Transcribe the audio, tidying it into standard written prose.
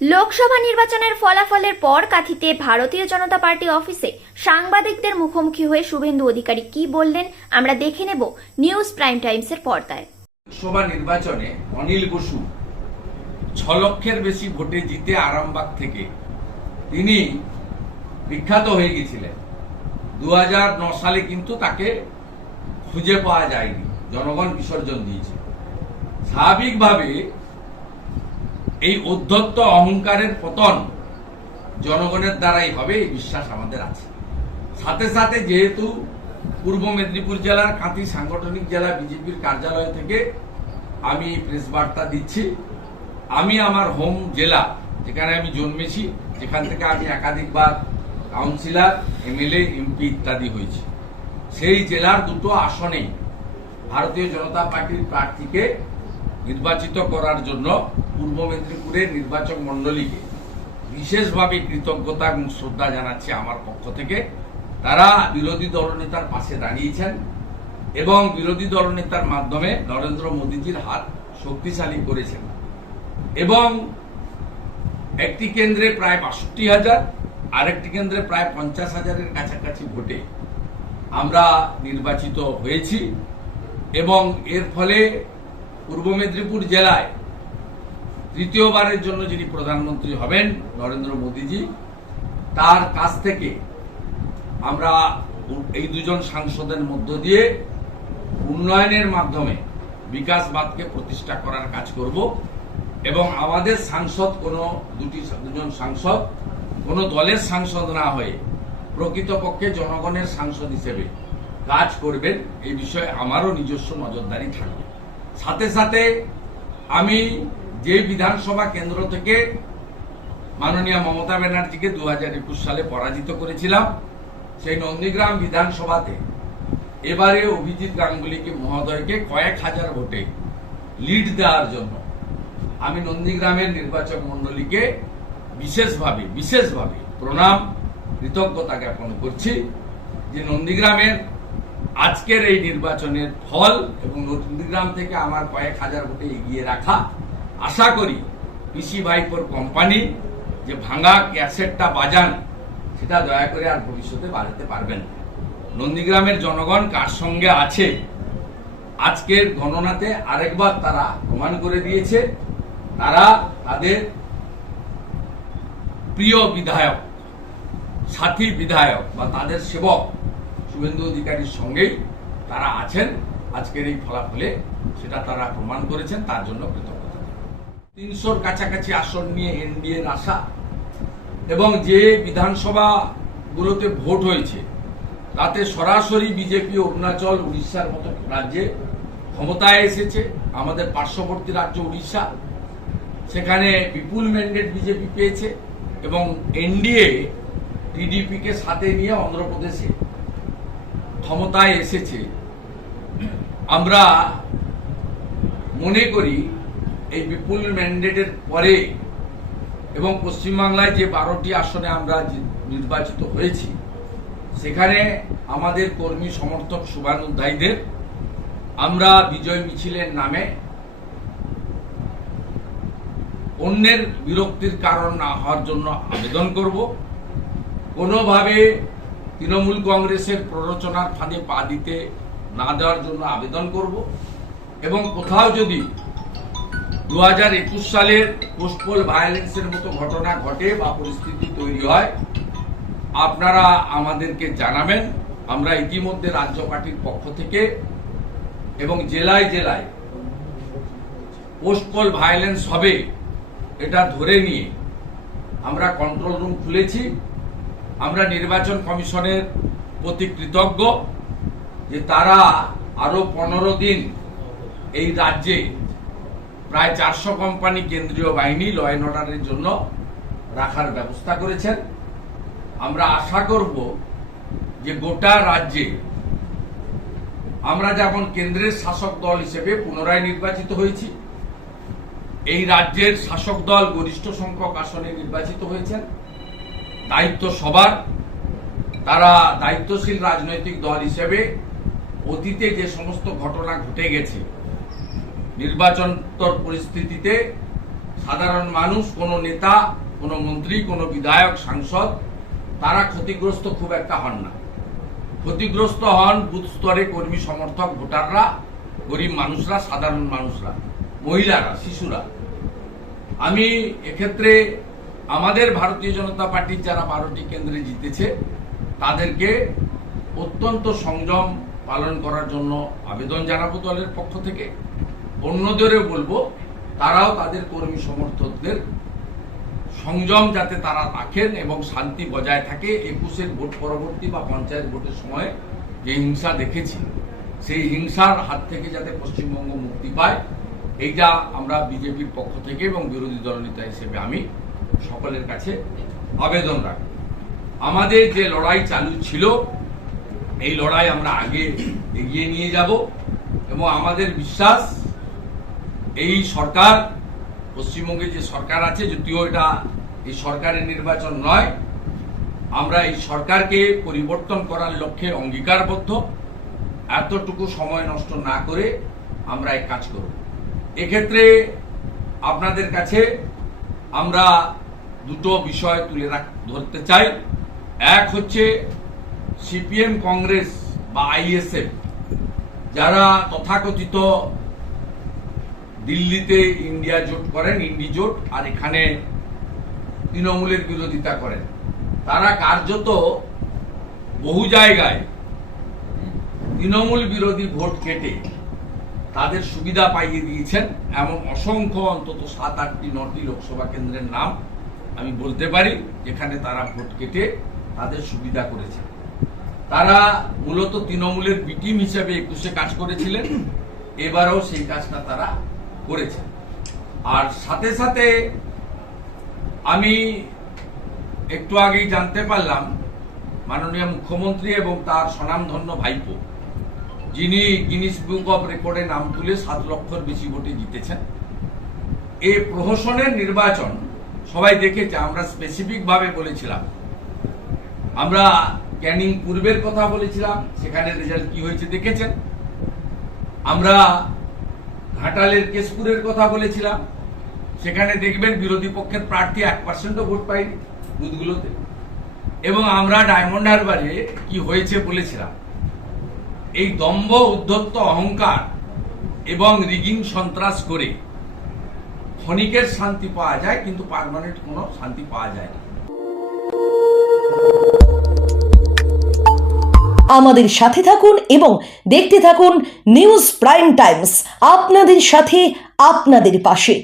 লোকসভা নির্বাচনের ফলাফলের পর কাঁথিতে ভারতীয় জনতা পার্টি অফিসে সাংবাদিকদের মুখোমুখি হয়ে শুভেন্দু অধিকারী কি বললেন আমরা দেখে নেব নিউজ প্রাইম টাইমসের পর্দায়। লোকসভা নির্বাচনে অনিল বসু 6 লক্ষের বেশি ভোটে জিতে আরামবাগ থেকে তিনি বিখ্যাত হয়ে গেছিলেন। 2009 সালে কিন্তু তাকে খুঁজে পাওয়া যায়নি, জনগণ বিসর্জন দিয়েছে। স্বাভাবিকভাবে এই উদ্ধত্ত অহংকারের পতন জনগণের দ্বারাই হবে, এই বিশ্বাস আমাদের আছে। সাথে সাথে যেহেতু পূর্ব মেদিনীপুর জেলার কাঁথি সাংগঠনিক জেলা বিজেপির কার্যালয় থেকে আমি প্রেস বার্তা দিচ্ছি, আমি আমার হোম জেলা যেখানে আমি জন্মেছি, যেখান থেকে আমি একাধিকবার কাউন্সিলর, এমএলএ, এমপি ইত্যাদি হয়েছি, সেই জেলার দুটো আসনেই ভারতীয় জনতা পার্টির প্রার্থীকে নির্বাচিত করার জন্য পূর্ব মেদিনীপুরের নির্বাচক মণ্ডলীকে বিশেষভাবে কৃতজ্ঞতা এবং শ্রদ্ধা জানাচ্ছি আমার পক্ষ থেকে। তারা বিরোধী দলনেতার পাশে দাঁড়িয়েছেন এবং বিরোধী দলনেতার মাধ্যমে নরেন্দ্র মোদীজির হাত শক্তিশালী করেছেন এবং একটি কেন্দ্রে প্রায় 62,000, আরেকটি কেন্দ্রে প্রায় 50,000-এর কাছাকাছি ভোটে আমরা নির্বাচিত হয়েছি এবং এর ফলে পূর্ব মেদিনীপুর জেলায় তৃতীয়বারের জন্য যিনি প্রধানমন্ত্রী হবেন নরেন্দ্র মোদীজি, তার কাছ থেকে আমরা এই দুজন সাংসদের মধ্য দিয়ে উন্নয়নের মাধ্যমে বিকাশবাদকে প্রতিষ্ঠা করার কাজ করব এবং আমাদের সাংসদ দুজন সাংসদ কোনো দলের সাংসদ না হয়ে প্রকৃতপক্ষে জনগণের সাংসদ হিসেবে কাজ করবেন, এই বিষয়ে আমারও নিজস্ব নজরদারি থাকবে। সাথে সাথে আমি যে বিধানসভা কেন্দ্র থেকে মাননীয় মমতা ব্যানার্জিকে 2021 সালে পরাজিত করেছিলাম, সেই নন্দীগ্রাম বিধানসভাতে এবারে অভিজিৎ গাঙ্গুলিকে মহোদয়কে কয়েক হাজার ভোটে লিড দেওয়ার জন্য আমি নন্দীগ্রামের নির্বাচক মণ্ডলীকে বিশেষভাবে প্রণাম, কৃতজ্ঞতা জ্ঞাপন করছি যে নন্দীগ্রামের আজকের এই নির্বাচনের ফল এবং নন্দীগ্রাম থেকে আমার কয়েক হাজার ভোটে এগিয়ে রাখা, আশা করি পিসি ভাইপোর কোম্পানি যে ভাঙা ক্যাসেটটা বাজান, সেটা দয়া করে আর ভবিষ্যতে বাজাতে পারবেন না। নন্দীগ্রামের জনগণ কার সঙ্গে আছে আজকের গণনাতে আরেকবার তারা প্রমাণ করে দিয়েছে। তারা তাদের প্রিয় বিধায়ক, সাথী বিধায়ক বা তাদের সেবক শুভেন্দু অধিকারীর সঙ্গেই তারা আছেন। আজকের এই ফলাফলে সেটা তারা প্রমাণ করেছেন, তার জন্য কৃতজ্ঞতা। 300-র কাছাকাছি আসন নিয়ে এনডিএর আশা এবং যে বিধানসভাগুলোতে ভোট হয়েছে তাতে সরাসরি বিজেপি অরুণাচল, উড়িষ্যার মতো রাজ্যে ক্ষমতায় এসেছে। আমাদের পার্শ্ববর্তী রাজ্য উড়িষ্যা, সেখানে বিপুল ম্যান্ডেট বিজেপি পেয়েছে এবং এনডিএ টিডিপিকে সাথে নিয়ে অন্ধ্রপ্রদেশে ক্ষমতায় এসেছে। আমরা মনে করি এই বিপুল ম্যান্ডেটের পরে এবং পশ্চিমবাংলায় যে 12টি আসনে আমরা নির্বাচিত হয়েছি, সেখানে আমাদের কর্মী সমর্থক শুভানুধ্যায়ীদের আমরা বিজয় মিছিলের নামে অন্যের বিরক্তির কারণ না হওয়ার জন্য আবেদন করব। কোনোভাবে তৃণমূল কংগ্রেসের প্ররোচনার ফাঁদে পা দিতে না দেওয়ার জন্য আবেদন করব এবং কোথাও যদি 2021 সালের পোস্টপোল ভায়োলেন্সের মতো ঘটনা ঘটে বা পরিস্থিতি তৈরি হয়, আপনারা আমাদেরকে জানাবেন। আমরা ইতিমধ্যে রাজ্য পার্টির পক্ষ থেকে এবং জেলায় জেলায় পোস্টপোল ভায়োলেন্স হবে এটা ধরে নিয়ে আমরা কন্ট্রোল রুম খুলেছি। আমরা নির্বাচন কমিশনের প্রতি কৃতজ্ঞ যে তারা আরো 15 দিন এই রাজ্যে প্রায় 400 কোম্পানি কেন্দ্রীয় বাহিনী ল অ্যান্ড অর্ডারের জন্য রাখার ব্যবস্থা করেছেন। আমরা আশা করব যে গোটা রাজ্যে আমরা যেমন কেন্দ্রের শাসক দল হিসেবে পুনরায় নির্বাচিত হয়েছি, এই রাজ্যের শাসক দল গরিষ্ঠ সংখ্যক আসনে নির্বাচিত হয়েছেন। দায়িত্ব সবার, তারা দায়িত্বশীল রাজনৈতিক দল হিসেবে অতীতে যে সমস্ত ঘটনা ঘটে গেছে নির্বাচনোত্তর পরিস্থিতিতে সাধারণ মানুষ, কোনো নেতা, কোনো মন্ত্রী, কোনো বিধায়ক, সাংসদ তারা ক্ষতিগ্রস্ত খুব একটা হন না। ক্ষতিগ্রস্ত হন বুথ স্তরে কর্মী সমর্থক ভোটাররা, গরিব মানুষরা, সাধারণ মানুষরা, মহিলারা, শিশুরা। আমি এক্ষেত্রে আমাদের ভারতীয় জনতা পার্টির যারা 12টি কেন্দ্রে জিতেছে তাদেরকে অত্যন্ত সংযম পালন করার জন্য আবেদন জানাবো দলের পক্ষ থেকে। অন্যদেরও বলবো তারাও তাদের কর্মী সমর্থকদের সংযম যাতে তারা রাখেন এবং শান্তি বজায় থাকে। 21-এর ভোট পরবর্তী বা পঞ্চায়েত ভোটের সময় যে হিংসা দেখেছি সেই হিংসার হাত থেকে যাতে পশ্চিমবঙ্গ মুক্তি পায়, এইটা আমরা বিজেপির পক্ষ থেকে এবং বিরোধী দলনেতা হিসেবে আমি সকলের কাছে আবেদন রাখি। আমাদের যে লড়াই চালু ছিল এই লড়াই আমরা আগে এগিয়ে নিয়ে যাব এবং আমাদের বিশ্বাস এই সরকার, পশ্চিমবঙ্গে যে সরকার আছে, যদিও এটা এই সরকারের নির্বাচন নয়, আমরা এই সরকারকে পরিবর্তন করার লক্ষ্যে অঙ্গীকারবদ্ধ। এতটুকু সময় নষ্ট না করে আমরা এই কাজ করব। এক্ষেত্রে আপনাদের কাছে আমরা দুটো বিষয় তুলে ধরতে চাই। এক হচ্ছে সিপিএম, কংগ্রেস বা আইএসএফ যারা তথাকথিত দিল্লিতে ইন্ডিয়া জোট করেন, ইন্ডি জোট, আর এখানে তৃণমূলের বিরোধিতা করেন, তারা কার্যত বহু জায়গায় তৃণমূল বিরোধী ভোট কেটে তাদের সুবিধা পাইয়ে দিয়েছেন। এমন অসংখ্য অন্তত 7, 8, 9টি লোকসভা কেন্দ্রের নাম আমি বলতে পারি যেখানে তারা ভোট কেটে তাদের সুবিধা করেছে। তারা মূলত তৃণমূলের বি টিম হিসেবে 21-এ কাজ করেছিলেন, এবারেও সেই কাজটা তারা করেছে। আর সাথে সাথে আমি একটু আগেই জানতে পারলাম মাননীয় মুখ্যমন্ত্রী এবং তার স্বনামধন্য ভাইপো, যিনি গিনিস বুক অফ রেকর্ডে নাম তুলে 7 লক্ষের বেশি ভোটে জিতেছেন, এই প্রহসনের নির্বাচন সবাই দেখেছে। আমরা স্পেসিফিক ভাবে বলেছিলাম, আমরা ক্যানিং পূর্বের কথা বলেছিলাম, সেখানে রেজাল্ট কি হয়েছে দেখেছেন। আমরা ঘাটালের কেশপুরের কথা বলেছিলাম, সেখানে দেখবেন বিরোধী পক্ষের প্রার্থী 1%ও ভোট পায়নি বুথগুলোতে। এবং আমরা ডায়মন্ড হারবারে কি হয়েছে বলেছিলাম। এই দম্ভ, উদ্ধত্ত, অহংকার এবং রিগিং সন্ত্রাস করে ক্ষণিকের শান্তি পাওয়া যায়, কিন্তু পার্মানেন্ট কোনো শান্তি পাওয়া যায় না। আমাদের সাথে থাকুন এবং দেখতে থাকুন নিউজ প্রাইম টাইমস, আপনাদের সাথে, আপনাদের পাশে।